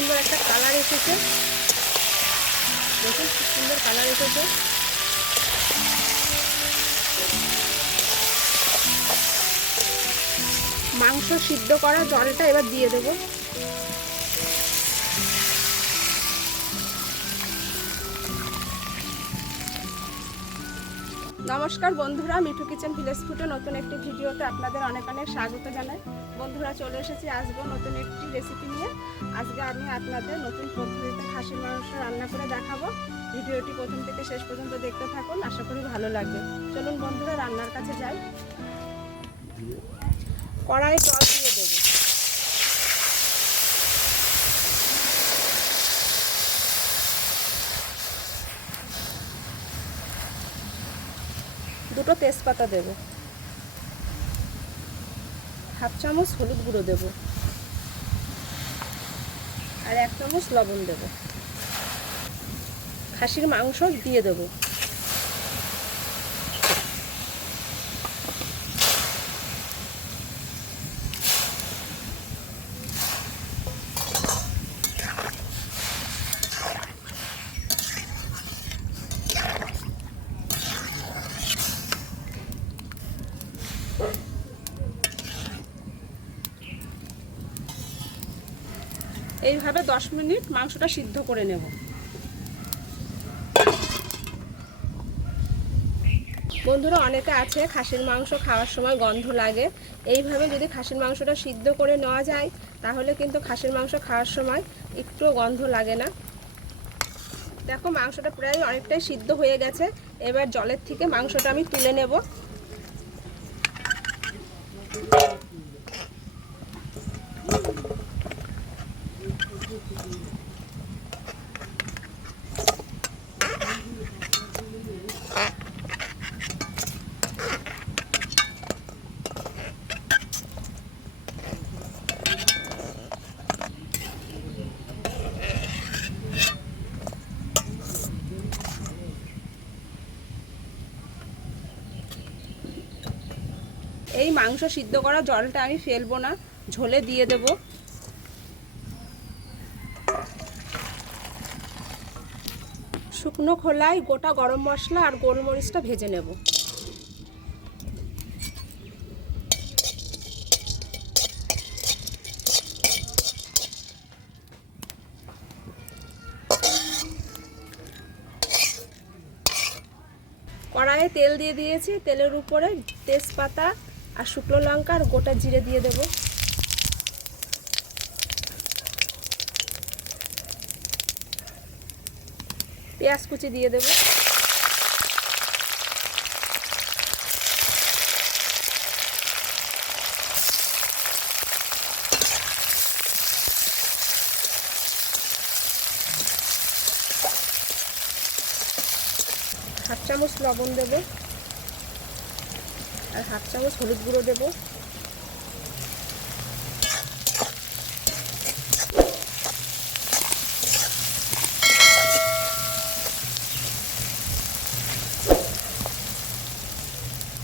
সুন্দর একটা কালার এসেছে। দেখুন খুব সুন্দর কালার এসেছে। মাংস সিদ্ধ করা জলটা এবার দিয়ে দেব। নমস্কার বন্ধুরা, মিঠু কিচেন ভিলেজ ফুডে নতুন একটি ভিডিওতে আপনাদের অনেক অনেক স্বাগত জানাই। বন্ধুরা, চলে এসেছি আজকে নতুন একটি রেসিপি নিয়ে। আজকে আমি আপনাদের নতুন পদ্ধতিতে খাসির মাংস রান্না করে দেখাবো। ভিডিওটি প্রথম থেকে শেষ পর্যন্ত দেখতে থাকুন, আশা করি ভালো লাগবে। চলুন বন্ধুরা, রান্নার কাছে যাই। কড়াইয়ে জল দিয়ে দেবো। দুটো তেজপাতা দেব, হাফ চামচ হলুদ গুঁড়ো দেব, আর 1 চামচ লবণ দেব। খাসির মাংস দিয়ে দেব। এইভাবে 10 মিনিট মাংসটা সিদ্ধ করে নেব। বন্ধুরা, অনেকে আছে খাসির মাংস খাওয়ার সময় গন্ধ লাগে। এইভাবে যদি খাসির মাংসটা সিদ্ধ করে নেওয়া যায় তাহলে কিন্তু খাসির মাংস খাওয়ার সময় একটুও গন্ধ লাগে না। দেখো, মাংসটা প্রায় অনেকটাই সিদ্ধ হয়ে গেছে। এবার জলের থেকে মাংসটা আমি তুলে নেব। এই মাংস সিদ্ধ করা জলটা আমি ফেলবো না, ঝোলে দিয়ে দেব। শুকনো খোলায় গোটা গরম মশলা আর গোলমরিচটা ভেজে নেব। কড়াইয়ে তেল দিয়ে দিয়েছি, তেলের উপরে তেজপাতা আর শুকনো লঙ্কা আর গোটা জিরে দিয়ে দেব। পেঁয়াজ কুচি দিয়ে দেব। হাফ চামচ লবণ দেব আর হাফ চামচ হলুদ গুঁড়ো দেব।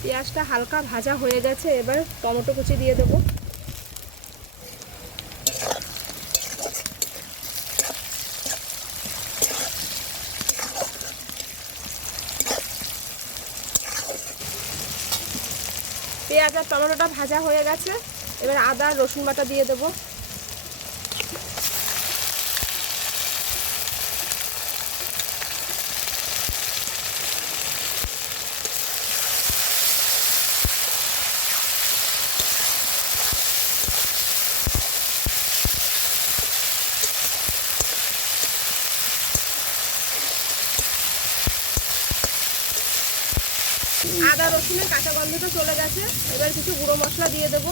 পেঁয়াজটা হালকা ভাজা হয়ে গেছে, এবার টমেটো কুচি দিয়ে দেব। পেঁয়াজ আর টমেটোটা ভাজা হয়ে গেছে, এবার আদা আর রসুন বাটা দিয়ে দেব। আদা রসুনের কাঁচা গন্ধটা চলে গেছে, এবার কিছু গুঁড়ো মশলা দিয়ে দেব।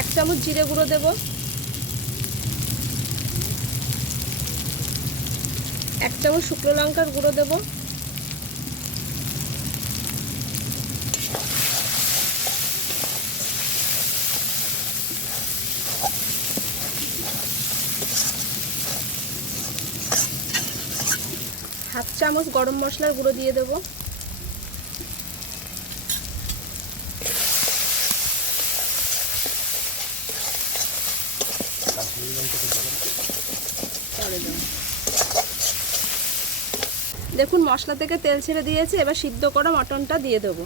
1 চামচ জিরে গুঁড়ো দেব, 1 চামচ শুকনো লঙ্কার গুঁড়ো দেব, হাফ চামচ গরম মশলার গুঁড়ো দিয়ে দেব। দেখুন মশলা থেকে তেল ছেড়ে দিয়েছে, এবার সিদ্ধ করা মটনটা দিয়ে দেবো।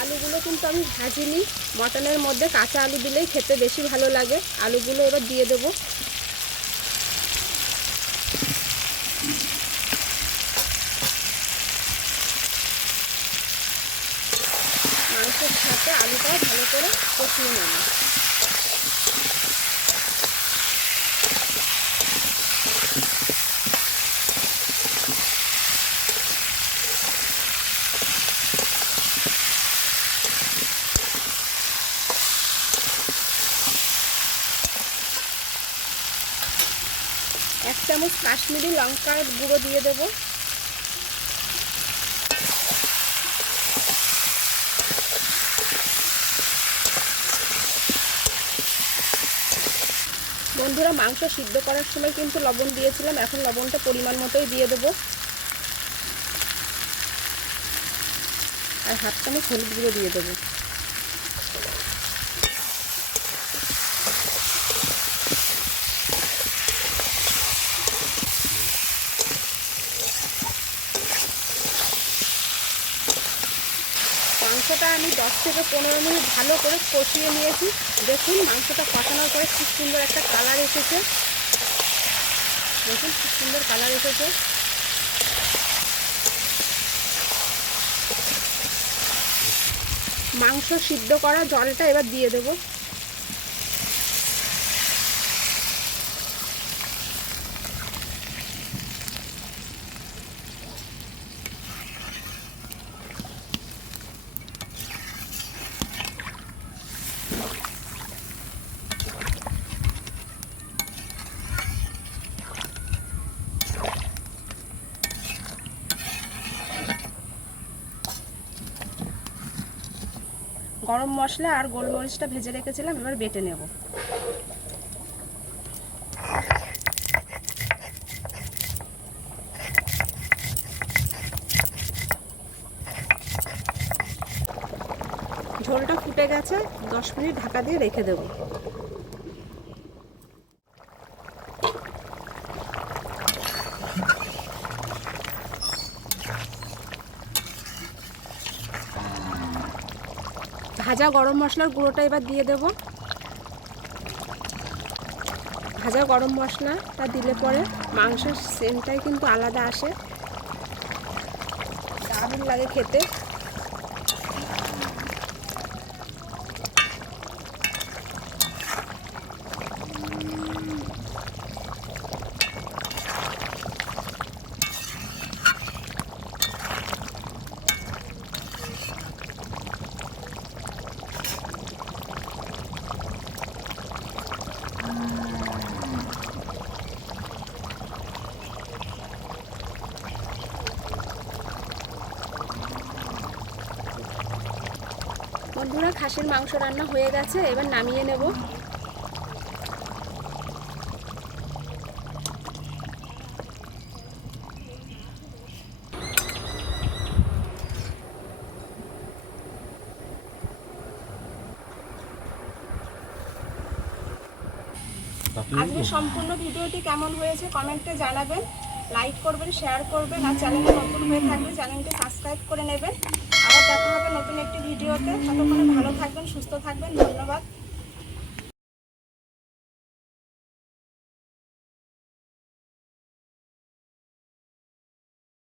আলুগুলো কিন্তু আমি ভাজিনি, মটনের মধ্যে কাঁচা আলু দিলেই খেতে বেশি ভালো লাগে। আলুগুলো এবার দিয়ে দেবো। মাংসের সাথে আলুটাও ভালো করে কষিয়ে নেব। এক চামচ কাশ্মীরি লঙ্কার গুঁড়ো দিয়ে দেব। বন্ধুরা, মাংস সিদ্ধ করার সময় কিন্তু লবণ দিয়েছিলাম, এখন লবণটা পরিমাণ মতোই দিয়ে দেব। আর হাফ চামচ হলুদ গুঁড়ো দিয়ে দেবো। মাংসটা আমি 10 থেকে 15 মিনিট ভালো করে কষিয়ে নিয়েছি। দেখুন মাংসটা কষানোর পরে খুব সুন্দর একটা কালার এসেছে। দেখুন খুব সুন্দর কালার এসেছে। মাংস সিদ্ধ করা জলটা এবার দিয়ে দেবো। গরম মশলা আর গোলমরিচটা ভেজে রেখেছিলাম, এবার বেটে নেব। ঝোলটা ফুটে গেছে, 10 মিনিট ঢাকা দিয়ে রেখে দেব। ভাজা গরম মশলার গুঁড়োটা এবার দিয়ে দেব। ভাজা গরম মশলাটা দিলে পরে মাংসের সেন্টটাই কিন্তু আলাদা আসে, দারুণ লাগে খেতে। বন্ধুরা, খাসির মাংস রান্না হয়ে গেছে, এবার নামিয়ে নেব। আজকে সম্পূর্ণ ভিডিওটি কেমন হয়েছে কমেন্টে জানাবেন, লাইক করবেন, শেয়ার করবেন, আর চ্যানেলে নতুন হয়ে থাকলে চ্যানেলটি সাবস্ক্রাইব করে নেবেন। আবার দেখা হবে নতুন একটি ভিডিওতে। ততক্ষণে ভালো থাকবেন, সুস্থ থাকবেন। ধন্যবাদ।